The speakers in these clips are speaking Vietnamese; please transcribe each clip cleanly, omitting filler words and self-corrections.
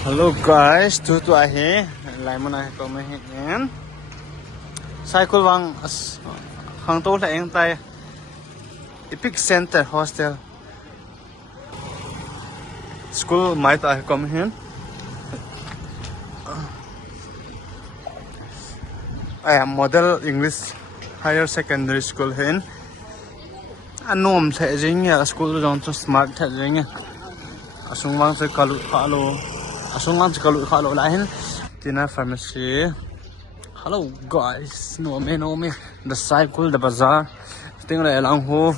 Hello guys, tu ahe Laiman ahe ko mai hen cycle wang hang to la eng tai Epic Center Hostel School mai ta ahe ko mai hen I am Model English Higher Secondary School hen anom the jing ya school jong to smart the jing ya asung wang se kalu khalo asongan sekali kalau lain tina pharmacy. Hello guys, no me the cycle the bazaar ting la elang ho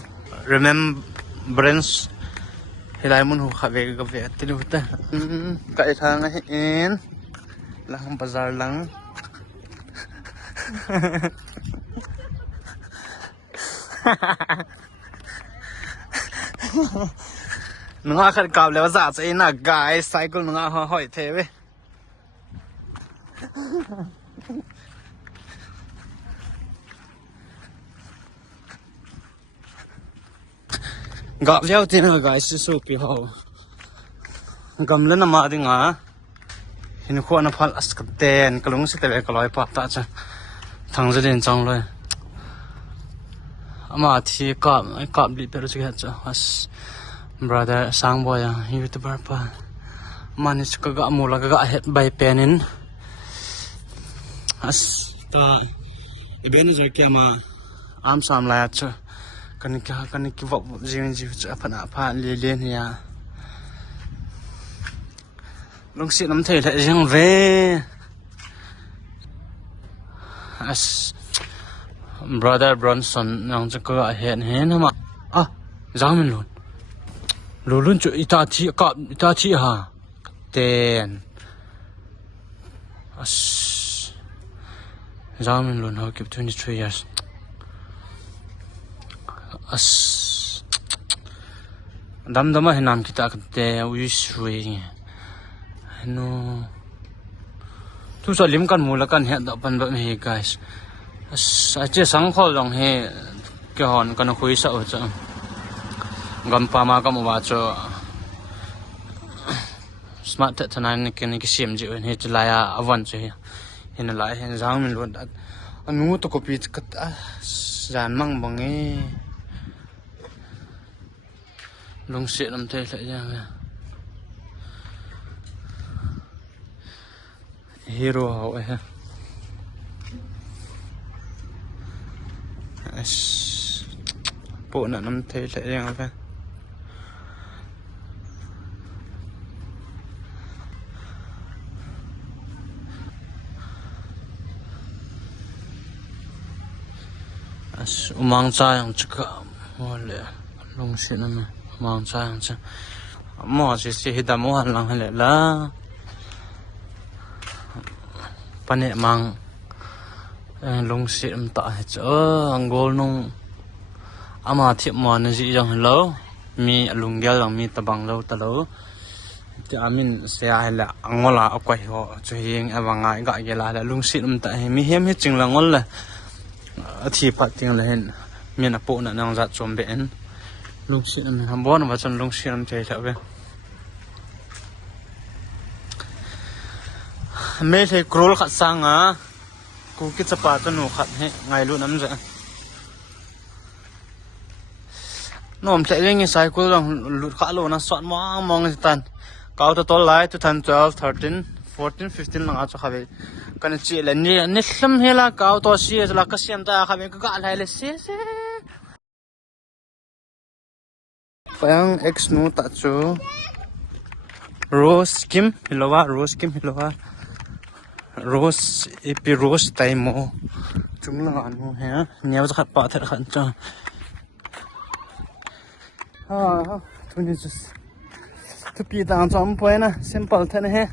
remembrance hilai mun ho khave ga ve tinu ta kai thang in lang bazaar lang Nunga khat kap lewa za chai na guys cycle nunga hoi thewe gap leo tin guys su pi ho gam le na ma dinga hin kho na phal askaten kalung se tewe kaloi pa ta cha thang jin chang loi ama thi kap li per chu cha as brother sang boy YouTuber pa manis kaga mula kaga het by penin as ta ibena jer kema am sam la cha kanika vok jing ji cha phana pha le len ya long si nam thei la jing ve as brother Bronson nang cha kaga het hen ma jamin lon lulun chu itachi ha ten as jamin lun ho kip 23 years as dama hinam kita kate wish we no tu sa lim kan mula kan he da pan he guys as ache sang khol long he ke hon kan khui sa o cha gampa ma ka mo wa cho smart ta nan ken ki sim ji he chla ya avan che hin la hen jang min lo anu to copy ka jan mang bang e long se nam te la ya hero ho he as po na nam te la ya fa umang cha yang chika mole long se na umang cha yang cha mo se hidam han lang hele la pane mang long se ta cha angol nong ama thiep mo na ji jang lo mi alungyal lang mi tabang lo ta lo ti amin se a la angola akwai ho chu hing awanga ga gela la lung se ta mi hem he ching la ngol la athi pating la hen mena po na nang za chom be en lung si na ham bon wa chan lung si nam thei tha be me the krol khat sanga ku ki chapa ta nu khat he ngai lu nam za nom tle reng sai ko long lut kha lo na sot mong tan kaw ta tol lai 2012 13 14 15 lang a cha khabe kan chi la ni hlam hela kaw to si la ka siam ta khabe ka lai le se pang x nu ta chu rose kim hilowa rose epi rose taimo chungla anu he niaw khat pa thar khan cha tu ni just tu pi dang chom poina simple thane he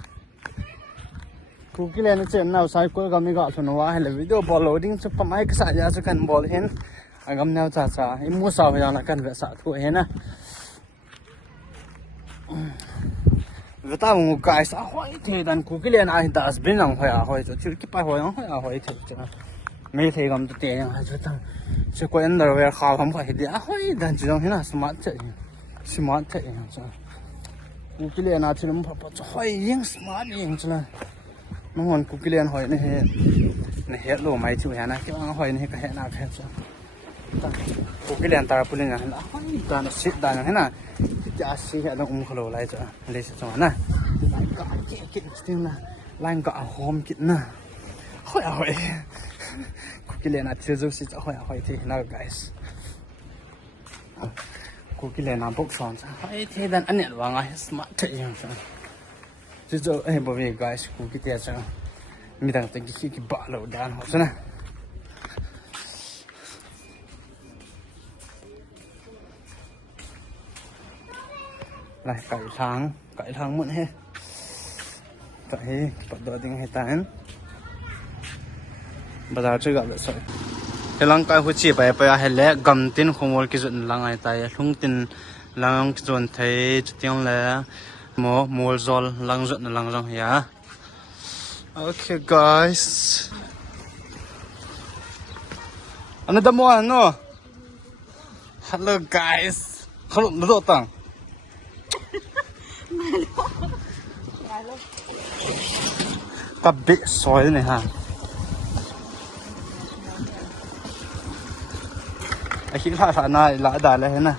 Google and chen now cycle gami ga chon wa hele video ball loading chu pamai ka sa ya chu kan ball hen agam now cha imu sa ya na kan ve sa thu he na veta mu kai sa hoi the dan Google and I das bin lang hoya hoi chu ki pa hoi hoi the cha me the gam tu te yang ha chu tang chu ko underwear khaw ham kha he dia hoi dan chu he na smart cha smart the cha กูกิเลนอาทิลมพอจะหอยยิงสมาร์ทยิงจังเลยน้องหอนกูกิเลนหอยนี่เฮ็ดโลไม้ที่ว่านะที่ว่าหอยนี่ก็เฮ็ดนาแค่จ้ะกูกิเลนตาปุลินนะหอยตาสิดานะนะที่จะสิเฮ็ดต้องขโลไล่จ้ะเลยสิจังนะก็กินจริงนะไล่ก็หอมกินนะหอยกูกิเลนอาทิลสิจะหอยที่นะ guysกูกิเลนน้ำพวกสอนหอยที่ดันอันเนี้ยว่าไงสมาร์ทยังจ้ะจะบ่มี guys กูกิเตะจังมีตั้งแต่กี่บาทแล้วด้านหัวซะนะไล่ไก่ทางหมดเฮ้ไก่ปัดตัวดิ้งให้ตายนบาดาชื่อกับเลยสอยเฮลังไก่หัวชีไปเฮเล่กำตินขโมยกิจลังไอตายลุงตินลังกิจวันไทยจุดยังเล่มอลซอลลังจุดลังจังเฮียOkay guys another one no hello guys hello nado tang ka big soil ne ha ai khi tha na la da le na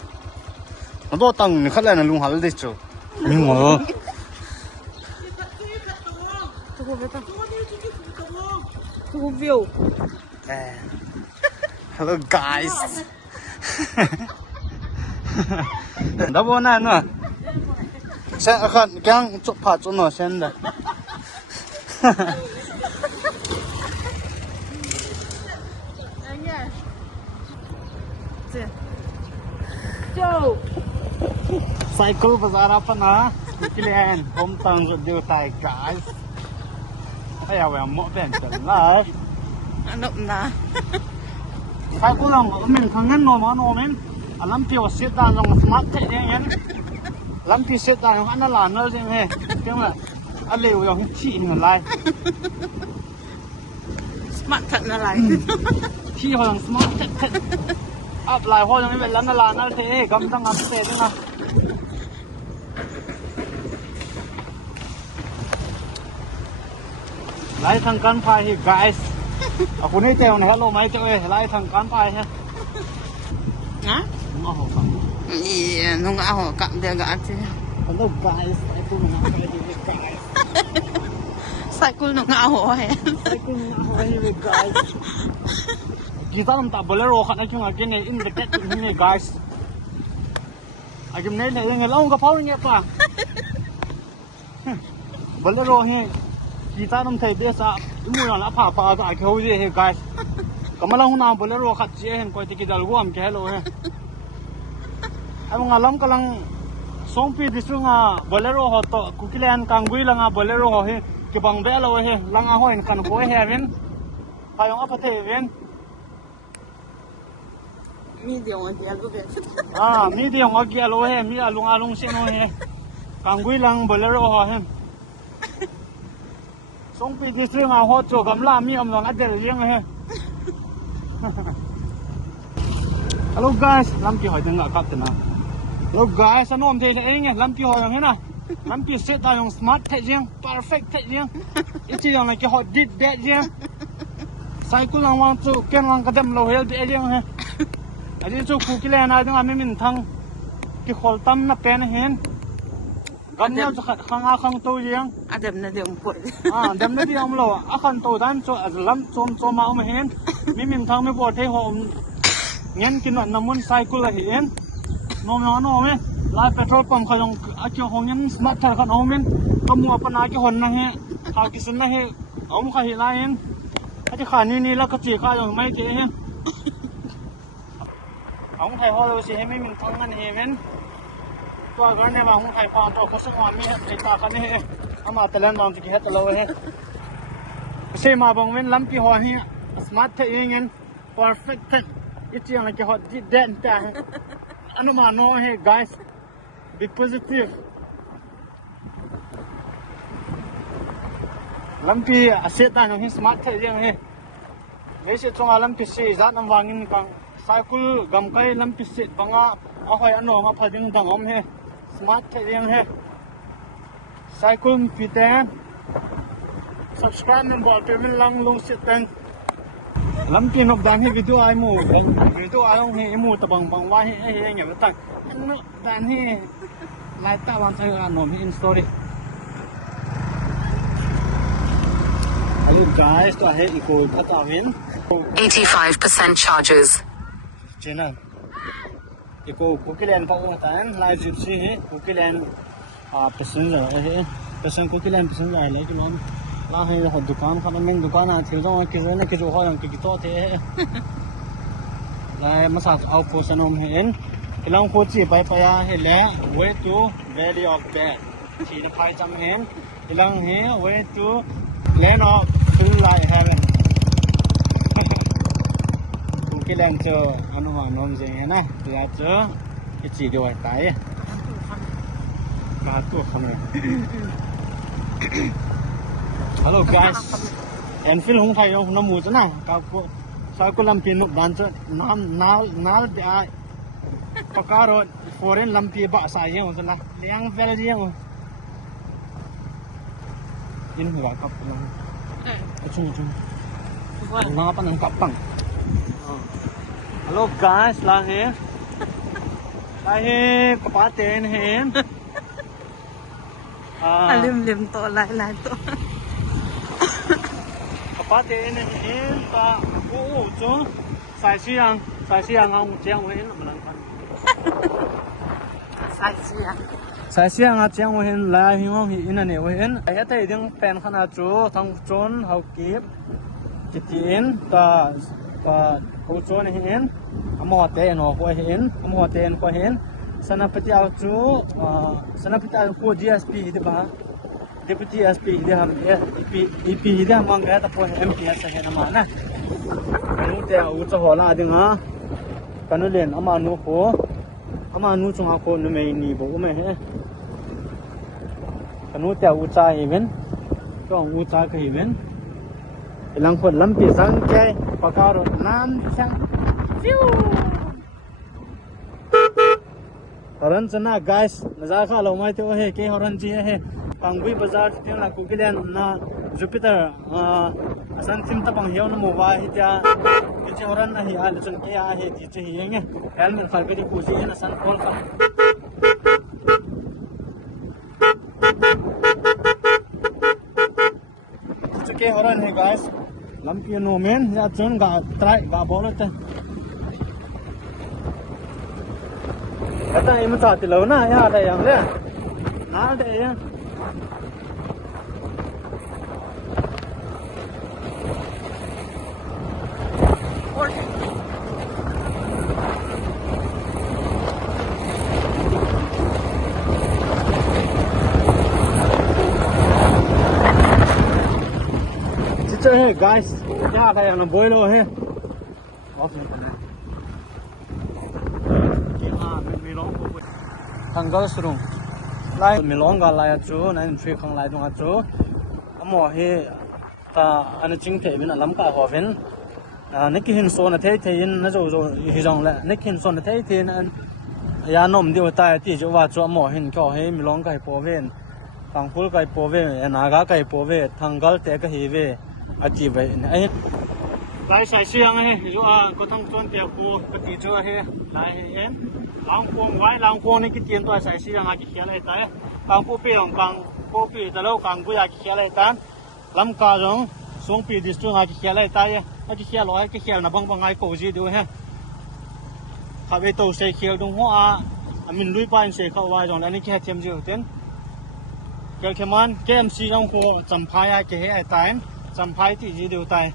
nado tang ni khala na lung hal de chu mi mo Hello guys. Đó bố này nữa. Sẽ khẩn kang chụp phạt cho nó xem đây. Cycle bazaar apa na? Kalian hometown radio Thai guys. Ay awe mo ben lai. Ano na? Sai ko lang min khangan no men. Alam ti wasit da long smart the yen. Lam ti set da long ana la no jeng he. Keng la. A leu yong chi ni lai. Smart thật na lai. Chi ho long smart the. Up lai ho yong ben lan na la na the gam dang up te ding a. Lai thang kan phai hi guys. Aku ni teo na hello mai teo lai thang kan phai ha. Hả? Nó ho kam. Iya, nung ako kam dia ga ati. Hello guys, aku na phai hi guys. Cycle nung ako he. Aku na phai hi guys. Kita nam ta bolero khat na chung again in the cat ni guys. Agam nei le ngelong ka phau nge pa. Bolero hi kita nam thai de sa mu na la pha ga kheu je he guys kamala huna bolero khat je hen koi ti dal guam ke hello he ang alam kalang songpi disunga bolero ho to kukilan kangui langa bolero ho he ke bang be lo he langa ho en kan ko he ven payong apa the ven Medium on dia lu be. mi di ong agi lo he mi alung se no he kangui lang bolero ho he Song pi di sing a ho cho gam la mi am long a del yeng he. Hello guys, lam pi hoi tang kap na. Hello guys, anom the le eng lam pi hoi he na. Lam pi set da yong smart the yeng, perfect the yeng. Ichi yong na ki hot dit that yeng. Cycle lang wang chu ken wang ka dem lo hel de yeng he. Adi chu ku ki le na dang a mi min thang ki khol tam na pen hen. Kan nhau cho khang to yeng. Adam na dia umpoi. Dem na di am lo a khan to dan cho azlam chom ma um hen mi min thang me bo the hom ngen kin na namun cycle la hen no me la petrol pump khalong a cho hong ngen smart thar khan hom men to mu apa na ki hon na he ha ki sin na he om kha hi la hen a ti khan ni la ka chi kha yong mai te he ong thai ho lo si he mi min thang an he menตัวกันเนี่ยมาหุ้งไข่ฟองตัวเขาสมองมีติดตากันนี่อามาตะเลนบางสิเฮ็ดตะโลเฮเสมาบางเว้นลำปีหอนี่สมาร์ทเทเงิน perfect อีเจียงเลยฮอตดิเด่นแต่อันนั้นมาโน่เฮ guys be positive ลำปีเสียตาอย่างนี้สมาร์ทเทยังเฮไม่ใช่ตรงลำปีเสียจัดน้ำวางเงินกังไซคุลกำไก่ลำปีเสียบังอ่ะเอาไว้อันนู้นมาพอดึงดังอมเฮsmart the yeng he cycle pite subscribe and bol payment lang lung sit lampi nok dan he video ai mu video ai ong he mu tabang bang wa he he nya tak no dan he lai ta wan sai anom in story hello guys to he iko khata win 85% charges channel iko kukilen pa tan live gypsy he kukilen passenger he passenger kukilen passenger lai ki lom la he ho dukan kha men dukan a thil dong ki zena ki jo ho yang ki to the lai massage out for sanom he en ilang ko chi pai pa ya he le way to valley of death chi na phai cham hen ilang he way to land of full life heaven kukilen cho anu ha nom je he na ya cho ki chi do tai ka tu kham le Hello guys, and feel hung thai yong namu chana ka ko sa ko lampi nuk dan cha nal de ai pakaro foreign lampi ba sa yong chana liang vel yong in huwa kap lang chung na pa nang kapang Hello guys la he kapate hen lim to lai to Pate ne en ta ku chu sai siang ang chiang wen man kan sai siang a chiang wen la hi ngong hi in ne wen ai ta ding pen khana chu thang chon hau kip kitin ta ku chon hen amo te no ko hen amo te ko hen sanapati au chu sanapati ku DSP de ba Deputy SP dia ham EP dia mang ga ta po MPS sa he na mana kanu te u cho hola dinga kanu len ama nu chung ko nu me ni bo me he kanu te u cha even ko u cha ka even ilang khon lampi sang ke pakaro nan chang fiu horan chana guys naza kha lo mai te o he ke horan ji he Pangbui Bazaar tin la kukilen na Jupiter asan tim ta pang hiao na mo wa hi ta ke horan na hi al chun ke a he ti che hi nge helmet khar ke di ku ji na san kol kham ti ke horan he guys lampi no men ya chun ga try ga bol ta ata em cha ti lo na ya da yang le na de ya Hey guys, ya kaya na boilo he. Off na. Milong ko. Tanggal surung. Lai milong ga lai chu na in khang lai dong chu. Amo he ta an ching the bin lam ka ho ven. Neki hin so na the in na zo hi jong la. Neki hin so na the an ya nom di wa ta ti jo wa chu amo hin ko he milong kai po ven. Tangpul kai po ve na ga kai po ve tanggal te ka hi ve. Achi vai ai lai sai siang he ju a ko thang chon te ko ti cho he lai en lang pong ni ki tien to sai siang a ki khia lai ta kang pu pi ong kang ko pi ta lo kang bu ya ki khia lai ta lam ka jong song pi district a ki khia lai ta ye a ki khia loi ki khia na bang bang ai ko ji du he kha ve to sei khia dong ho a min lui pa in sei kha wa jong la ni ki ha chem ji ten kel kheman KMC jong ko champhai a ke he ai ta Some party gì đều tay,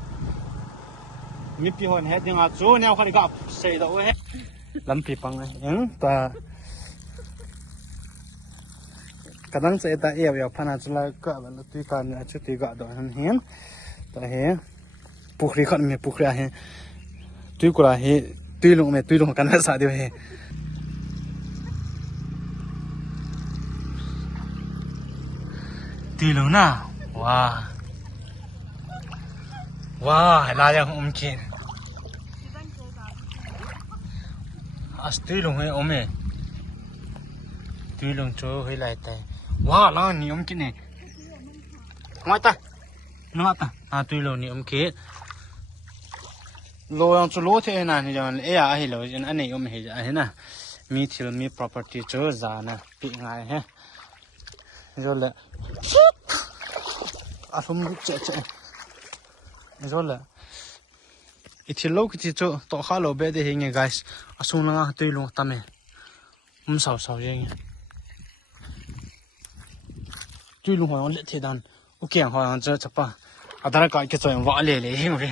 mi pi hòn hết nhưng mà chỗ nào không gặp xây đâu hết, lắm pi băng này, ta cái đó sẽ ta yêu phản ánh lại cái vấn đề tuy cần chút tuy gạo đó hơn hết, ta hết, bukri con mi bukri hết, tuy cũng là hết, tuy lúc cái này sao điều hết, tuy lúc nào, wow. Wow, la yang umkin. As tui long he ome. Tui long cho he lai tai. ว้าแล้วนี่อมกินนี่งอยตาน้องตาตุยโลนี่อมเกตโลยังจะโลเท่านั้นนี่จังเอ้ยไอ้โลอันนี้อมเห็นไอ้น่ะมีที่มี property เจอจานะปีง่ายฮะนี่ละอารมณ์เจ๊นี่ละอีที่โลกที่จะต่อข้าโลเบดเฮงไง guys อาสุนังตุยโลตามเอสาวยังตุยโลหัวเล็ดที่ดันโอเคหัวจะจับปะอาดาร์ก็จะยังว่าเลยเฮงเว้ย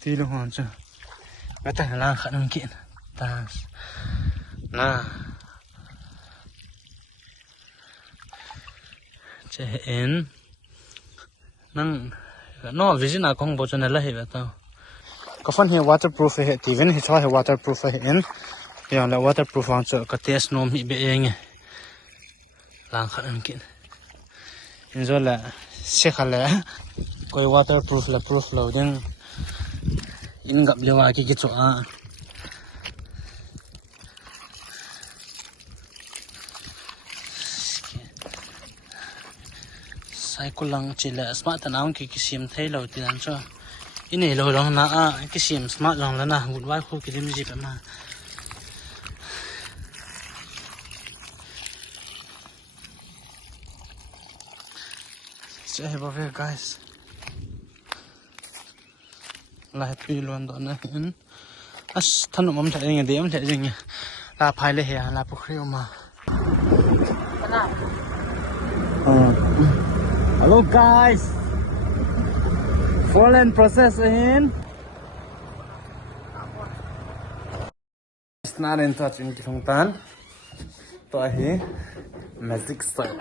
ตุยโลหัวจะก็แต่ละขันกินตาน่าจะเห็นนั่งน้องวิจิตรของโบราณอะไรแบบนั้นก็ฟันเห็น waterproof เหรอที่วินเห็นชอบเห็น waterproof เห็นอย่างละ waterproof อันจะก็เทสโนมีเบยไงล้างขันกินอินโซละเช็คอะไรก็ waterproof ละ proof เราดึงอินกับเรียกว่ากี่จุดใส่กุลังจิละสมาร์ทน้ำกี่ซิมไทยเราที่นั่นจ้ะอินนี่เราลองนะกี่ซิมสมาร์ทลองแล้วนะวุ่นวายคู่กี่มิจิแบบมาเจ้าบ่าว guys ลายปีล้วนตอนนั้นท่านผมถ่ายยังไงเดี๋ยวผมถ่ายยังไงลาพายเลยเฮียลาปุกเรียวมาHello guys, fallen process in. It's not in touch in Kilongtan. To here, magic style.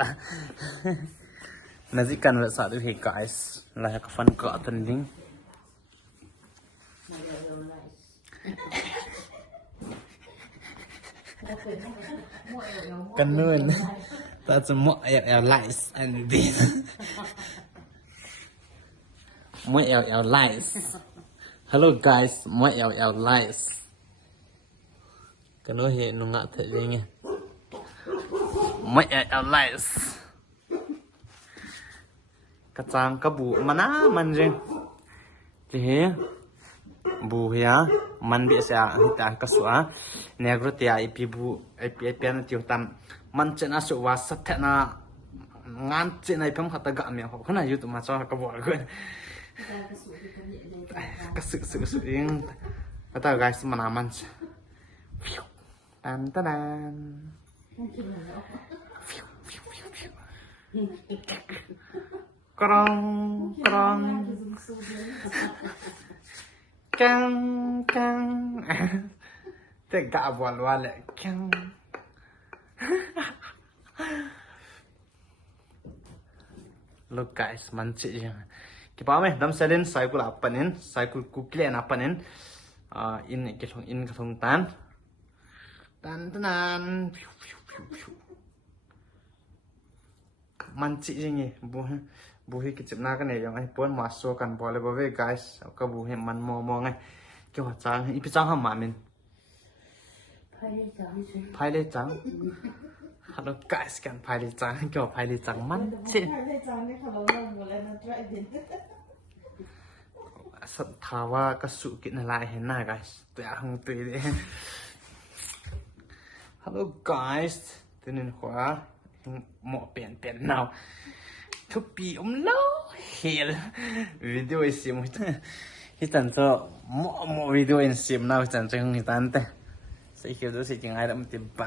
Magic kan buat satu here guys. Lah kafan ke attending. Kan nun. That's more lies and this. More lies. Hello guys, more lies. Cái nói hiện nó ngạ thật đi nghe. More lies. Cái trang cái bù mà ná mình riêng. Chỉ hết bù hả? Mình bị sao hiện tại cái số negro tia ipi bu ipi pian tiêu tam man chena so wa sathna ngan chena ipam khata ga me ho khana yu tu ma cha ka bo ga ka su ing ata guys mana man tan tan krong krong căng căng thế gạ vòn loa lại căng look guys man chị cái bao mày đâm xe lên cycle apa nen cycle kukle apa nen in cái thong tan man chị gì nhỉ bố hi cái chụp na cái này giống anh muốn mà showกันบ่เลยบ่เว้ย guys ก็บเห็นมันมองไงเกี่ยวกับจางอีพี่จางหามามินพายเลยจังฮัลโหล guys กันพายเลยจังเกี่ยวกับพายเลยจังมันสิสัทธาว่ากระสุกินอะไรเห็นหน้า guys ตัวหงตัวเลยฮัลโหล guys ตัวนึงขวาหมอเปลี่ยนเนาทุกปีเล่าเฮลวิดีโออิสิมฮิตันโตหมอวิดีโออิสิมนะฮิตันโตฮิตันเต้สิ่งที่ดูสิ่งอะไรมันติดไป